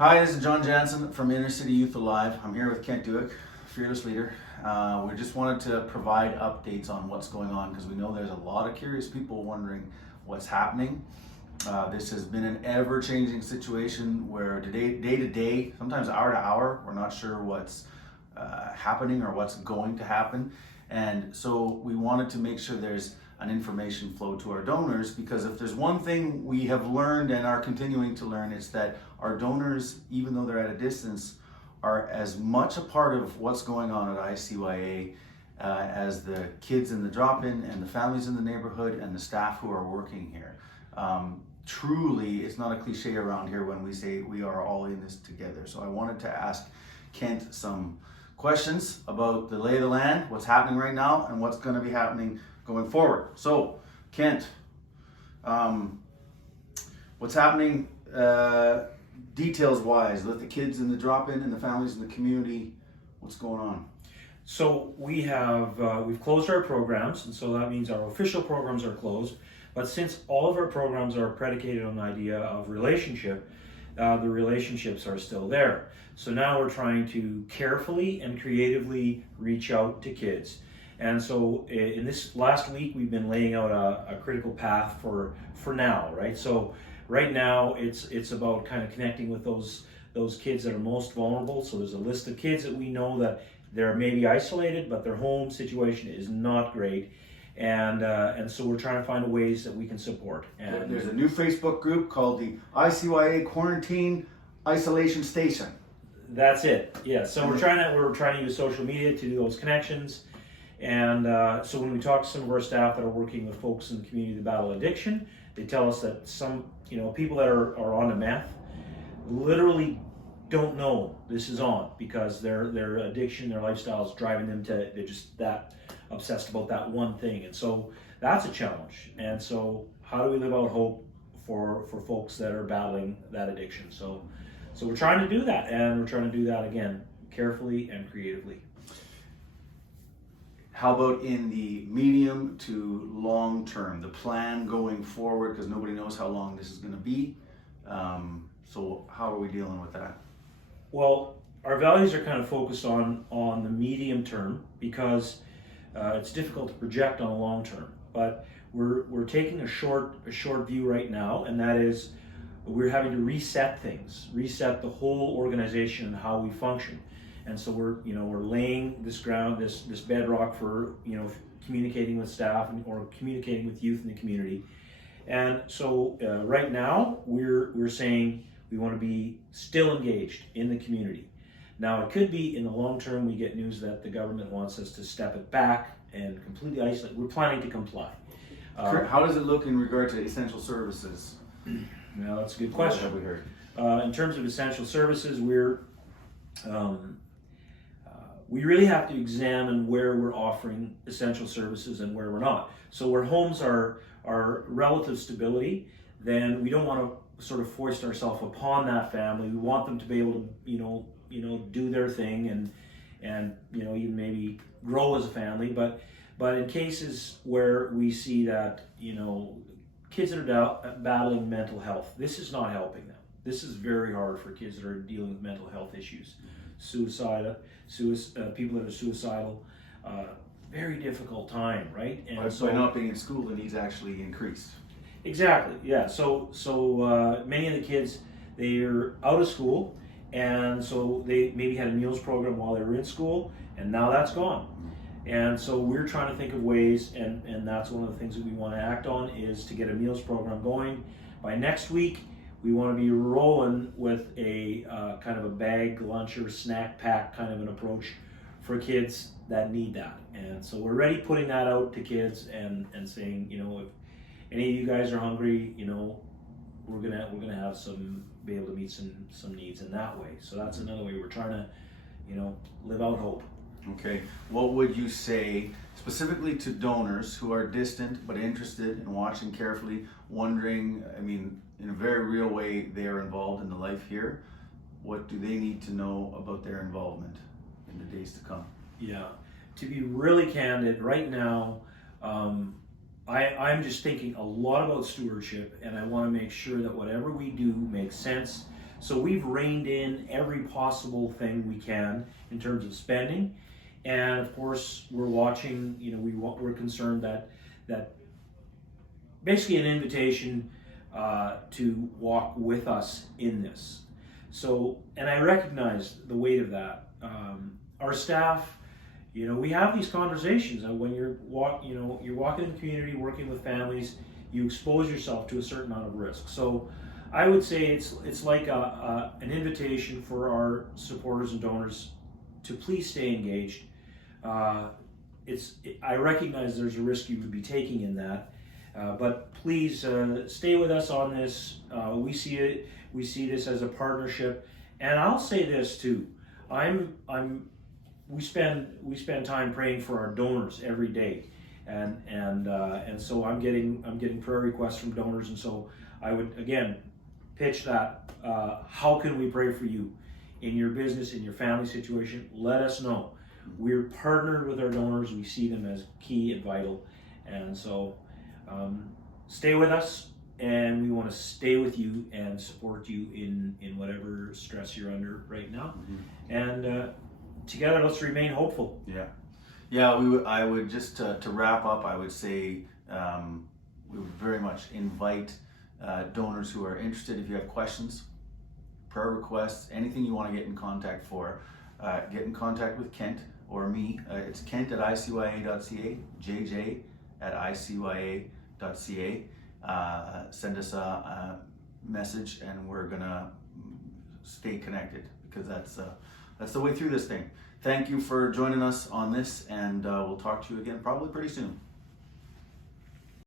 Hi, this is John Jansen from Inner City Youth Alive. I'm here with Kent Duick, fearless leader. We just wanted to provide updates on what's going on because we know there's a lot of curious people wondering what's happening. This has been an ever-changing situation where day to day, sometimes hour to hour, we're not sure what's happening or what's going to happen. And so we wanted to make sure there's an information flow to our donors, because if there's one thing we have learned and are continuing to learn, is that our donors, even though they're at a distance, are as much a part of what's going on at ICYA as the kids in the drop-in and the families in the neighborhood and the staff who are working here. Truly, it's not a cliche around here when we say we are all in this together. So I wanted to ask Kent some questions about the lay of the land, what's happening right now, and what's going to be happening going forward. So, Kent, what's happening details-wise with the kids in the drop-in and the families in the community? What's going on? So we have we've closed our programs, and so that means our official programs are closed. But since all of our programs are predicated on the idea of relationship, the relationships are still there. So now we're trying to carefully and creatively reach out to kids. And so in this last week, we've been laying out a critical path for now, right? So right now, it's about kind of connecting with those kids that are most vulnerable. So there's a list of kids that we know that they're maybe isolated, but their home situation is not great. And so we're trying to find ways that we can support. And there's a new Facebook group called the ICYA Quarantine Isolation Station. That's it. Yeah. So we're trying to use social media to do those connections. And so when we talk to some of our staff that are working with folks in the community that battle addiction, they tell us that some people that are on the meth literally don't know this is on, because their addiction, their lifestyle is driving them to, they're just that obsessed about that one thing. And so that's a challenge. And so how do we live out hope for folks that are battling that addiction? So we're trying to do that, and we're trying to do that again carefully and creatively. How about in the medium to long term, the plan going forward, because nobody knows how long this is going to be. So how are we dealing with that? Well, our values are kind of focused on the medium term, because it's difficult to project on a long term. But we're taking a short view right now, and that is we're having to reset things, reset the whole organization and how we function. And so we're laying this ground, this bedrock for communicating with staff or communicating with youth in the community. And so right now we're saying we want to be still engaged in the community. Now it could be in the long term we get news that the government wants us to step it back and completely isolate. We're planning to comply. How does it look in regard to essential services? Now that's a good question. What have we heard? In terms of essential services, we really have to examine where we're offering essential services and where we're not. So where homes are relative stability, then we don't want to sort of foist ourselves upon that family. We want them to be able to do their thing and even maybe grow as a family. But in cases where we see that kids that are battling mental health, this is not helping them. This is very hard for kids that are dealing with mental health issues. People that are suicidal, very difficult time, right? And so by not being in school, the needs actually increase. Exactly, yeah. So many of the kids, they're out of school, and so they maybe had a meals program while they were in school, and now that's gone. And so we're trying to think of ways, and that's one of the things that we want to act on, is to get a meals program going. By next week, we want to be rolling with a kind of a bag lunch or snack pack kind of an approach for kids that need that. And so we're already putting that out to kids and saying, if any of you guys are hungry, we're gonna have be able to meet some needs in that way. So that's another way we're trying to, live out hope. Okay, what would you say specifically to donors who are distant but interested and watching carefully, wondering, in a very real way, they are involved in the life here? What do they need to know about their involvement in the days to come? Yeah, to be really candid, right now, I'm just thinking a lot about stewardship, and I want to make sure that whatever we do makes sense So we've reined in every possible thing we can in terms of spending, and of course we're watching. We're concerned that basically an invitation to walk with us in this. So, and I recognize the weight of that. Our staff, we have these conversations when you're walking in the community, working with families. You expose yourself to a certain amount of risk. So, I would say it's like an invitation for our supporters and donors to please stay engaged. I recognize there's a risk you would be taking in that, but please stay with us on this. We see this as a partnership, and I'll say this too. We spend time praying for our donors every day, and so I'm getting prayer requests from donors, and so I would again pitch that. How can we pray for you in your business, in your family situation? Let us know. We're partnered with our donors. We see them as key and vital, and so stay with us. And we want to stay with you and support you in whatever stress you're under right now. And together, let's remain hopeful. Yeah. I would just to wrap up. I would say we would very much invite donors who are interested. If you have questions, prayer requests, anything you want to get in contact for, get in contact with Kent or me. It's kent@icya.ca, jj@icya.ca. Send us a message, and we're gonna stay connected, because that's the way through this thing. Thank you for joining us on this, and we'll talk to you again probably pretty soon.